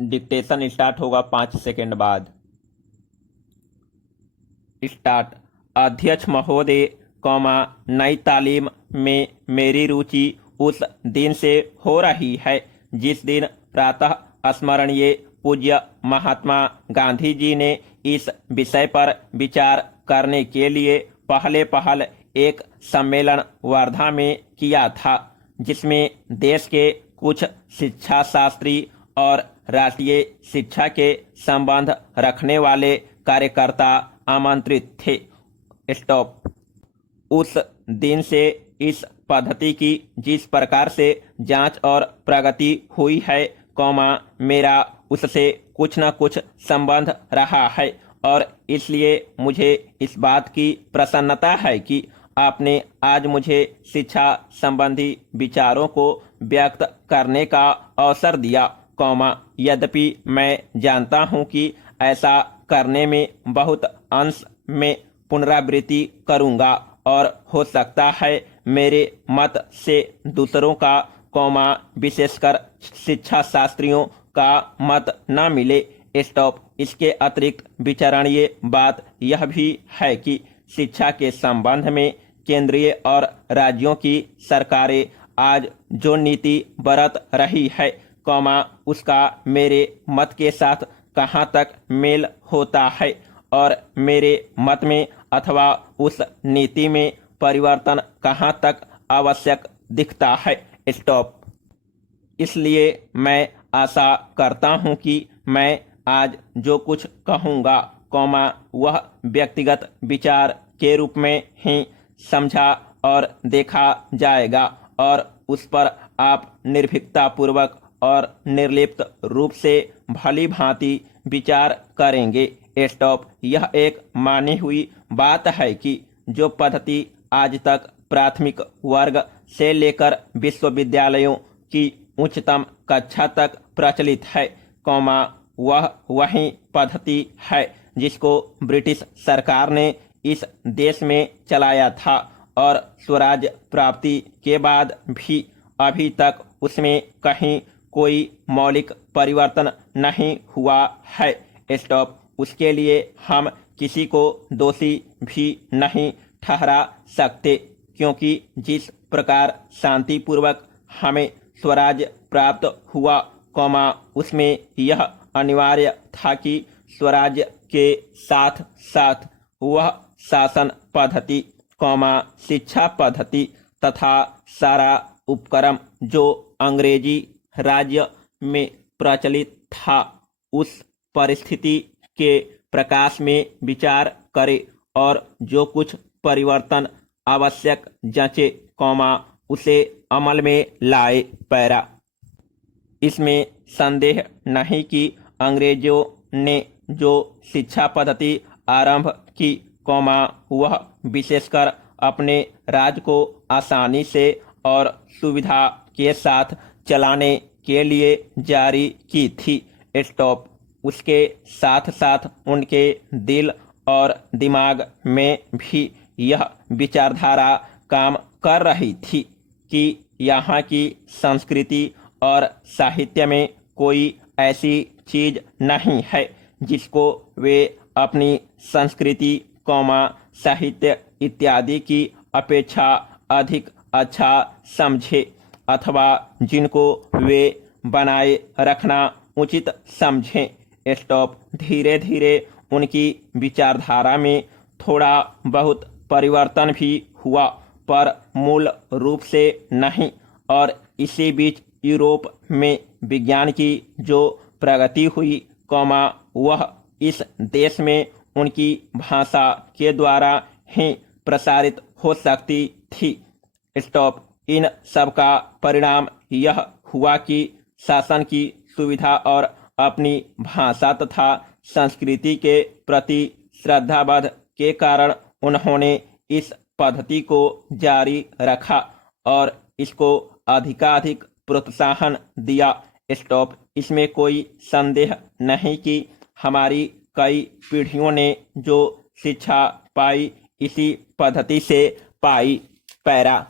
Dictation start होगा 5 second बाद। Start. अध्यक्ष महोदय, नई तालीम में मेरी रुचि उस दिन से हो रही है जिस दिन प्रातः स्मरणीय पूज्य महात्मा गांधी जी ने इस विषय पर विचार करने के लिए पहल एक सम्मेलन वर्धा में किया था, जिसमें देश के कुछ शिक्षा शास्त्री और राष्ट्रीय शिक्षा के संबंध रखने वाले कार्यकर्ता आमंत्रित थे। स्टॉप। उस दिन से इस पद्धति की जिस प्रकार से जांच और प्रगति हुई है, मेरा उससे कुछ न कुछ संबंध रहा है और इसलिए मुझे इस बात की प्रसन्नता है कि आपने आज मुझे शिक्षा संबंधी विचारों को व्यक्त करने का अवसर दिया, यद्यपि मैं जानता हूं कि ऐसा करने में बहुत अंश में पुनरावृत्ति करूंगा और हो सकता है मेरे मत से दूसरों का, विशेषकर शिक्षा शास्त्रियों का मत न मिले। स्टॉप। इसके अतिरिक्त विचारणीय बात यह भी है कि शिक्षा के संबंध में केंद्रीय और राज्यों की सरकारें आज जो नीति बरत रही है, उसका मेरे मत के साथ कहाँ तक मेल होता है और मेरे मत में अथवा उस नीति में परिवर्तन कहाँ तक आवश्यक दिखता है। स्टॉप। इसलिए मैं आशा करता हूं कि मैं आज जो कुछ कहूँगा, वह व्यक्तिगत विचार के रूप में ही समझा और देखा जाएगा और उस पर आप निर्भीकतापूर्वक और निर्लिप्त रूप से भली भांति विचार करेंगे। स्टॉप। यह एक मानी हुई बात है कि जो पद्धति आज तक प्राथमिक वर्ग से लेकर विश्वविद्यालयों की उच्चतम कक्षा तक प्रचलित है, वह वही पद्धति है जिसको ब्रिटिश सरकार ने इस देश में चलाया था और स्वराज प्राप्ति के बाद भी अभी तक उसमें कहीं कोई मौलिक परिवर्तन नहीं हुआ है। स्टॉप। उसके लिए हम किसी को दोषी भी नहीं ठहरा सकते, क्योंकि जिस प्रकार शांतिपूर्वक हमें स्वराज प्राप्त हुआ, उसमें यह अनिवार्य था कि स्वराज के साथ साथ वह शासन पद्धति, शिक्षा पद्धति तथा सारा उपक्रम जो अंग्रेजी राज्य में प्रचलित था, उस परिस्थिति के प्रकाश में विचार करे और जो कुछ परिवर्तन आवश्यक जांचे, उसे अमल में लाए। पैरा। इसमें संदेह नहीं कि अंग्रेजों ने जो शिक्षा पद्धति आरंभ की, वह विशेषकर अपने राज को आसानी से और सुविधा के साथ चलाने के लिए जारी की थी। स्टॉप। उसके साथ साथ उनके दिल और दिमाग में भी यह विचारधारा काम कर रही थी कि यहाँ की संस्कृति और साहित्य में कोई ऐसी चीज नहीं है जिसको वे अपनी संस्कृति, साहित्य इत्यादि की अपेक्षा अधिक अच्छा समझे अथवा जिनको वे बनाए रखना उचित समझें। स्टॉप। धीरे धीरे उनकी विचारधारा में थोड़ा बहुत परिवर्तन भी हुआ, पर मूल रूप से नहीं, और इसी बीच यूरोप में विज्ञान की जो प्रगति हुई, वह इस देश में उनकी भाषा के द्वारा ही प्रसारित हो सकती थी। स्टॉप। इन सब का परिणाम यह हुआ कि शासन की सुविधा और अपनी भाषा तथा संस्कृति के प्रति श्रद्धाबोध के कारण उन्होंने इस पद्धति को जारी रखा और इसको अधिकाधिक प्रोत्साहन दिया। स्टॉप। इसमें कोई संदेह नहीं कि हमारी कई पीढ़ियों ने जो शिक्षा पाई, इसी पद्धति से पाई। पैरा।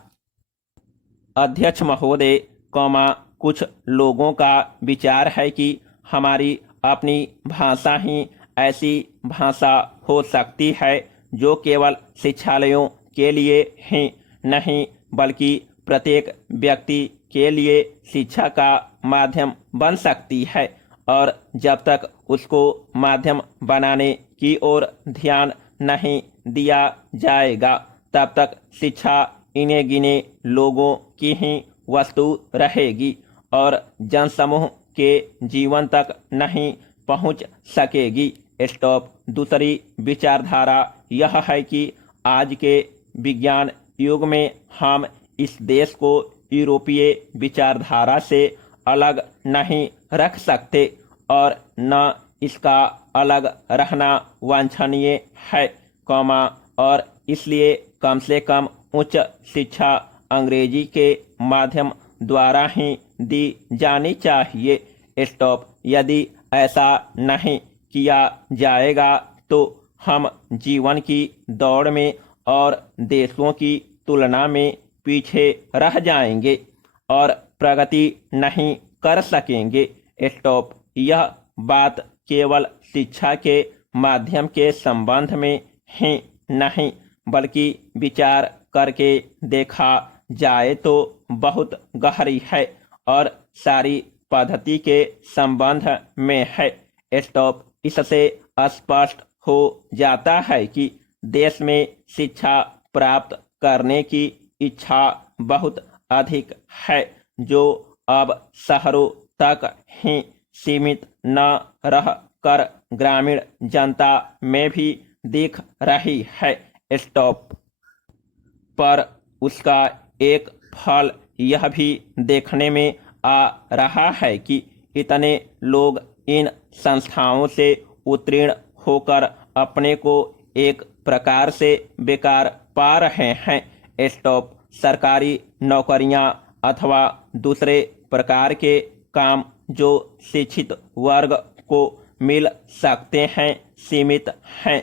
अध्यक्ष महोदय, कुछ लोगों का विचार है कि हमारी अपनी भाषा ही ऐसी भाषा हो सकती है जो केवल शिक्षालयों के लिए ही नहीं बल्कि प्रत्येक व्यक्ति के लिए शिक्षा का माध्यम बन सकती है। और जब तक उसको माध्यम बनाने की ओर ध्यान नहीं दिया जाएगा तब तक शिक्षा इन्हें गिने लोगों की ही वस्तु रहेगी और जनसमूह के जीवन तक नहीं पहुंच सकेगी। स्टॉप। दूसरी विचारधारा यह है कि आज के विज्ञान युग में हम इस देश को यूरोपीय विचारधारा से अलग नहीं रख सकते और न इसका अलग रहना वांछनीय है, और इसलिए कम से कम उच्च शिक्षा अंग्रेजी के माध्यम द्वारा ही दी जानी चाहिए। स्टॉप। यदि ऐसा नहीं किया जाएगा तो हम जीवन की दौड़ में और देशों की तुलना में पीछे रह जाएंगे और प्रगति नहीं कर सकेंगे। स्टॉप। यह बात केवल शिक्षा के माध्यम के संबंध में ही नहीं बल्कि विचार करके देखा जाए तो बहुत गहरी है और सारी पद्धति के संबंध में है। स्टॉप। इससे स्पष्ट हो जाता है कि देश में शिक्षा प्राप्त करने की इच्छा बहुत अधिक है जो अब शहरों तक ही सीमित न रह कर ग्रामीण जनता में भी दिख रही है। स्टॉप। पर उसका एक फल यह भी देखने में आ रहा है कि इतने लोग इन संस्थाओं से उत्तीर्ण होकर अपने को एक प्रकार से बेकार पा रहे हैं। स्टॉप। सरकारी नौकरियां अथवा दूसरे प्रकार के काम जो शिक्षित वर्ग को मिल सकते हैं सीमित हैं,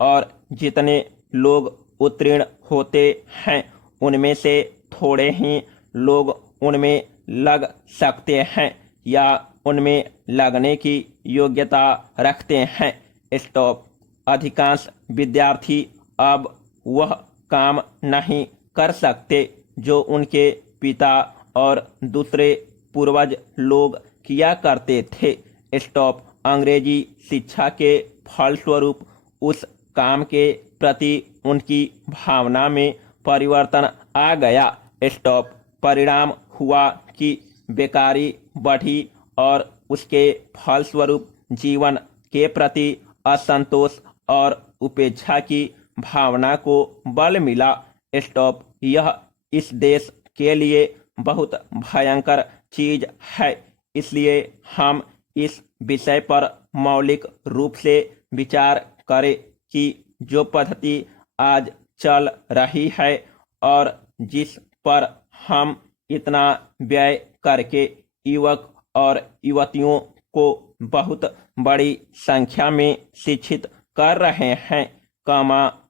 और जितने लोग उत्तीर्ण होते हैं उनमें से थोड़े ही लोग उनमें लग सकते हैं या उनमें लगने की योग्यता रखते हैं। स्टॉप। अधिकांश विद्यार्थी अब वह काम नहीं कर सकते जो उनके पिता और दूसरे पूर्वज लोग किया करते थे। स्टॉप। अंग्रेजी शिक्षा के फलस्वरूप उस काम के प्रति उनकी भावना में परिवर्तन आ गया। स्टॉप। परिणाम हुआ कि बेकारी बढ़ी और उसके फलस्वरूप जीवन के प्रति असंतोष और उपेक्षा की भावना को बल मिला। स्टॉप। यह इस देश के लिए बहुत भयंकर चीज है, इसलिए हम इस विषय पर मौलिक रूप से विचार करें कि जो पद्धति आज चल रही है और जिस पर हम इतना व्यय करके युवक और युवतियों को बहुत बड़ी संख्या में शिक्षित कर रहे हैं,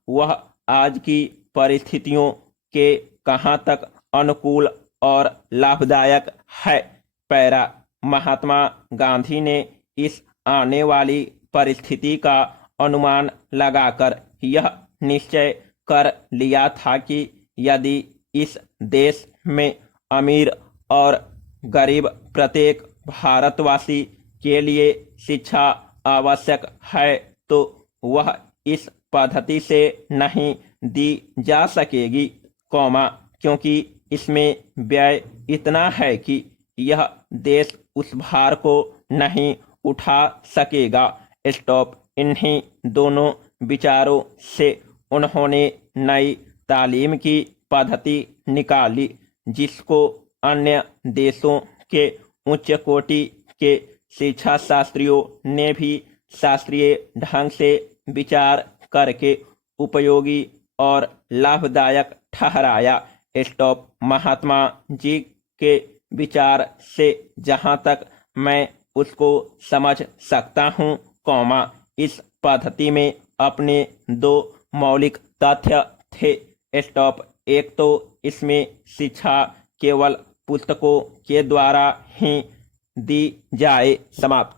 वह आज की परिस्थितियों के कहाँ तक अनुकूल और लाभदायक है। पैरा। महात्मा गांधी ने इस आने वाली परिस्थिति का अनुमान लगाकर यह निश्चय कर लिया था कि यदि इस देश में अमीर और गरीब प्रत्येक भारतवासी के लिए शिक्षा आवश्यक है तो वह इस पद्धति से नहीं दी जा सकेगी, क्योंकि इसमें व्यय इतना है कि यह देश उस भार को नहीं उठा सकेगा। स्टॉप। इन्हीं दोनों विचारों से उन्होंने नई तालीम की पद्धति निकाली जिसको अन्य देशों के उच्च कोटि के शिक्षा शास्त्रियों ने भी शास्त्रीय ढंग से विचार करके उपयोगी और लाभदायक ठहराया। स्टॉप। महात्मा जी के विचार से जहाँ तक मैं उसको समझ सकता हूँ, इस पद्धति में अपने दो मौलिक तथ्य थे। स्टॉप। एक तो इसमें शिक्षा केवल पुस्तकों के द्वारा ही दी जाए। समाप्त।